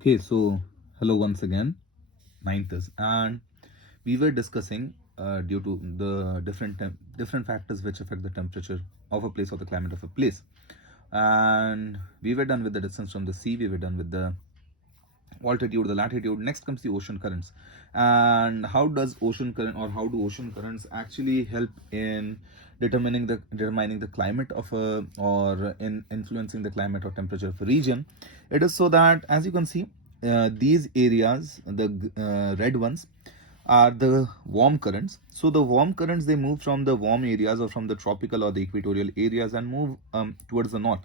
Okay, so hello once again, ninthers, and we were discussing due to the different factors which affect the temperature of a place or the climate of a place, and we were done with the distance from the sea. We were done with the altitude, the latitude. Next comes the ocean currents, and how does ocean current or how do ocean currents actually help in determining the climate of a or in influencing the climate or temperature of a region. It is so that, as you can see, these areas, the red ones, are the warm currents. So the warm currents, they move from the warm areas or from the tropical or the equatorial areas and move towards the north.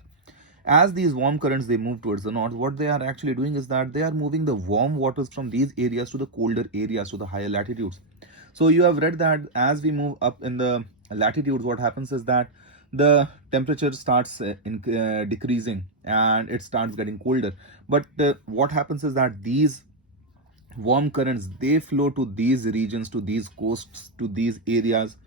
As these warm currents, they move towards the north, what they are actually doing is that they are moving the warm waters from these areas to the colder areas, to the higher latitudes. So you have read that as we move up in the latitudes, what happens is that the temperature starts decreasing and it starts getting colder. But what happens is that these warm currents, they flow to these regions, to these coasts, to these areas.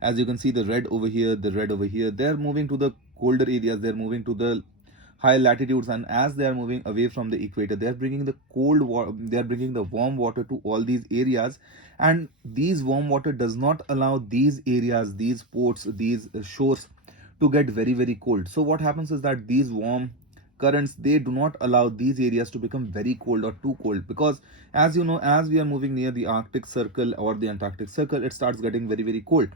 As you can see, the red over here, the red over here, they're moving to the colder areas, they're moving to the high latitudes, and as they are moving away from the equator, they are bringing the cold water, they are bringing the warm water to all these areas. And these warm water does not allow these areas, these ports, these shores to get very cold. So what happens is that these warm currents, they do not allow these areas to become very cold or too cold, because as you know, as we are moving near the Arctic Circle or the Antarctic Circle, it starts getting very cold.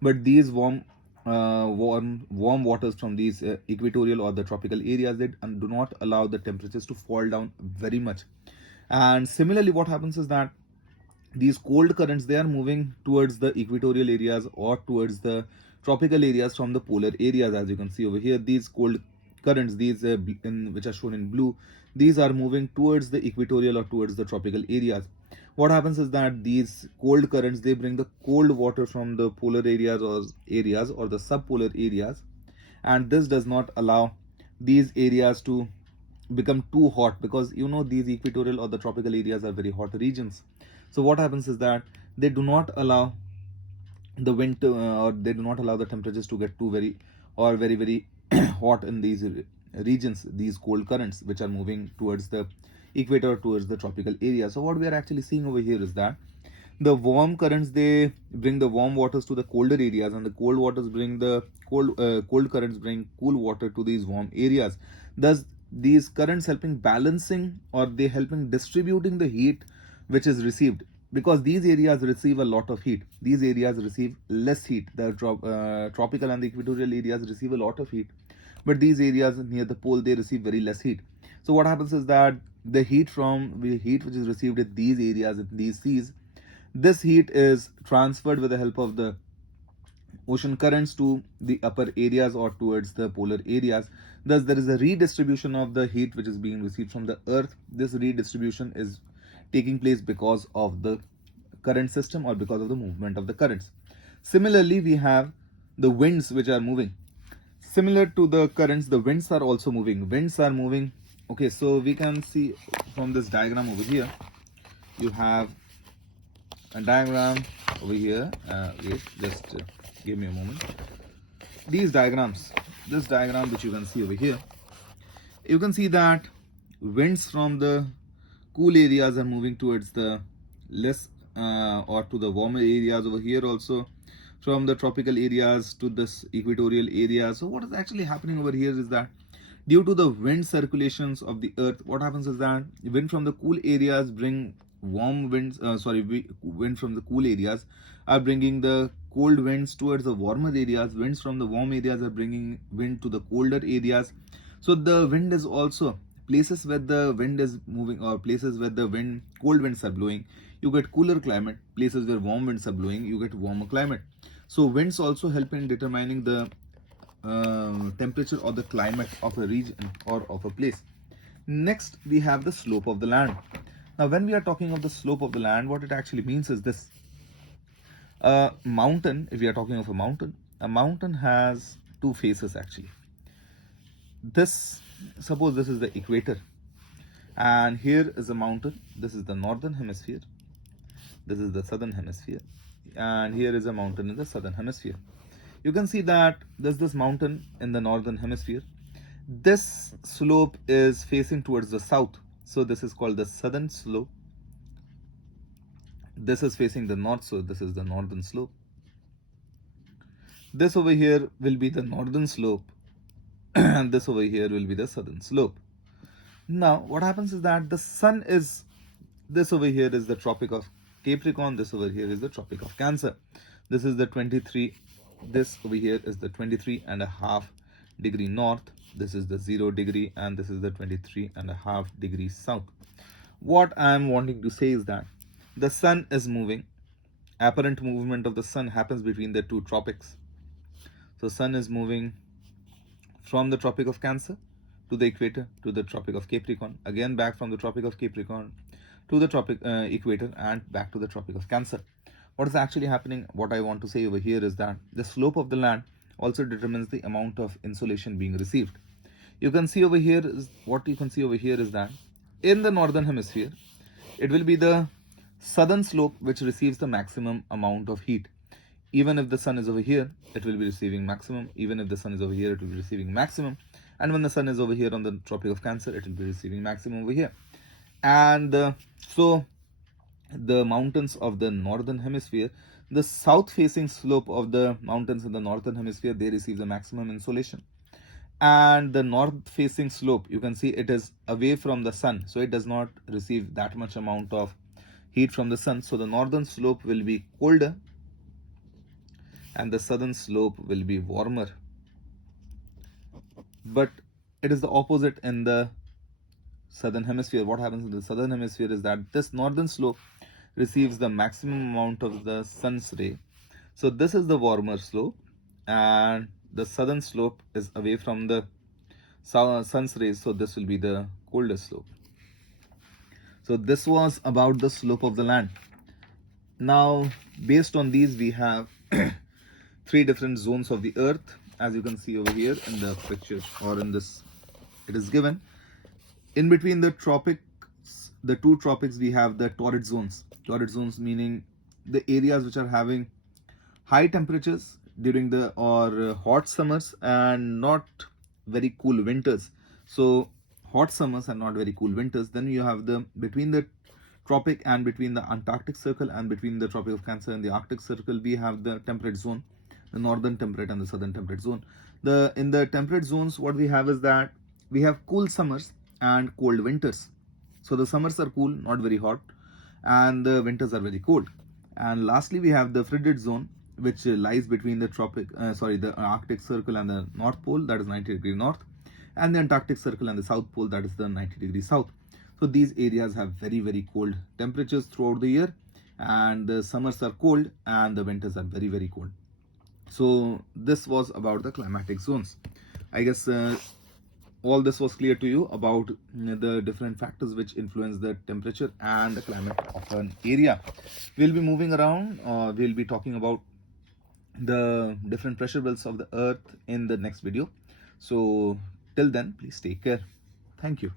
But these warm waters from these equatorial or the tropical areas, they do not allow the temperatures to fall down very much. And similarly, what happens is that these cold currents, they are moving towards the equatorial areas or towards the tropical areas from the polar areas. As you can see over here, these cold currents, these which are shown in blue, these are moving towards the equatorial or towards the tropical areas. What happens is that these cold currents, they bring the cold water from the polar areas or the subpolar areas, and this does not allow these areas to become too hot, because you know these equatorial or the tropical areas are very hot regions. So what happens is that they do not allow the wind to, or they do not allow the temperatures to get too very hot in these regions, these cold currents which are moving towards the equator, towards the tropical area. So what we are actually seeing over here is that the warm currents, they bring the warm waters to the colder areas, and the cold waters bring the cold currents bring cool water to these warm areas. Thus these currents helping balancing, or they helping distributing the heat which is received, because these areas receive a lot of heat, these areas receive less heat. The tropical and the equatorial areas receive a lot of heat, but these areas near the pole, they receive very less heat. So what happens is that the heat which is received in these areas, in these seas, this heat is transferred with the help of the ocean currents to the upper areas or towards the polar areas. Thus, there is a redistribution of the heat which is being received from the earth. This redistribution is taking place because of the current system or because of the movement of the currents. Similarly, we have the winds which are moving. Similar to the currents, the winds are also moving. Winds are moving. Okay, so we can see from this diagram over here, you have a diagram over here. Wait, just give me a moment. These diagrams, this diagram which you can see over here, you can see that winds from the cool areas are moving towards the less or to the warmer areas over here, also from the tropical areas to this equatorial area. So what is actually happening over here is that due to the wind circulations of the earth, what happens is that wind from the cool areas bring warm winds, wind from the cool areas are bringing the cold winds towards the warmer areas. Winds from the warm areas are bringing wind to the colder areas. So the wind is also places where the wind is moving, or places where the cold winds are blowing, you get cooler climate. Places where warm winds are blowing, you get warmer climate. So winds also help in determining the temperature or the climate of a region or of a place. Next, we have the slope of the land. Now, when we are talking of the slope of the land, what it actually means is this. A mountain, if we are talking of a mountain has two faces actually. Suppose this is the equator, and here is a mountain. This is the northern hemisphere, this is the southern hemisphere, and here is a mountain in the southern hemisphere. You can see that there's this mountain in the northern hemisphere. This slope is facing towards the south. so this is called the southern slope. This is facing the north, so this is the northern slope. This over here will be the northern slope and this over here will be the southern slope. Now what happens is that the sun is, this over here is the Tropic of Capricorn, this over here is the Tropic of Cancer. This is the 23, this over here is the 23.5 degree north, this is the 0 degree, and this is the 23.5 degrees south. What I am wanting to say is that the sun is moving, apparent movement of the sun happens between the two tropics. So sun is moving from the Tropic of Cancer to the equator to the Tropic of Capricorn, again back from the Tropic of Capricorn to the Tropic equator and back to the Tropic of Cancer. What is actually happening, what I want to say over here is that the slope of the land also determines the amount of insolation being received. You can see over here is, what you can see over here is that in the northern hemisphere, it will be the southern slope which receives the maximum amount of heat. Even if the sun is over here, it will be receiving maximum. Even if the sun is over here, it will be receiving maximum. And when the sun is over here on the Tropic of Cancer, it will be receiving maximum over here. And so the mountains of the northern hemisphere, the south facing slope of the mountains in the northern hemisphere, they receive the maximum insolation. And the north facing slope, you can see it is away from the sun, so it does not receive that much amount of heat from the sun. So the northern slope will be colder and the southern slope will be warmer. But it is the opposite in the southern hemisphere. What happens in the southern hemisphere is that this northern slope receives the maximum amount of the sun's ray. So this is the warmer slope and the southern slope is away from the sun's rays, so this will be the colder slope. So this was about the slope of the land. Now based on these we have three different zones of the earth, as you can see over here in the picture, or in this it is given. In between the tropics, the two tropics, we have the torrid zones. Torrid zones meaning the areas which are having high temperatures during the hot summers and not very cool winters. So hot summers and not very cool winters. Then you have the between the tropic and between the Antarctic Circle and between the Tropic of Cancer and the Arctic Circle, we have the temperate zone, the northern temperate and the southern temperate zone. In the temperate zones, what we have is that we have cool summers and cold winters. So the summers are cool, not very hot, and the winters are very cold. And lastly, we have the frigid zone, which lies between the the Arctic Circle and the North Pole, that is 90 degree north, and the Antarctic Circle and the South Pole, that is the 90 degree south. So these areas have very cold temperatures throughout the year, and the summers are cold and the winters are very cold. So this was about the climatic zones. I guess all this was clear to you about the different factors which influence the temperature and the climate of an area. We'll be moving around, we'll be talking about the different pressure belts of the earth in the next video. So till then, please take care. Thank you.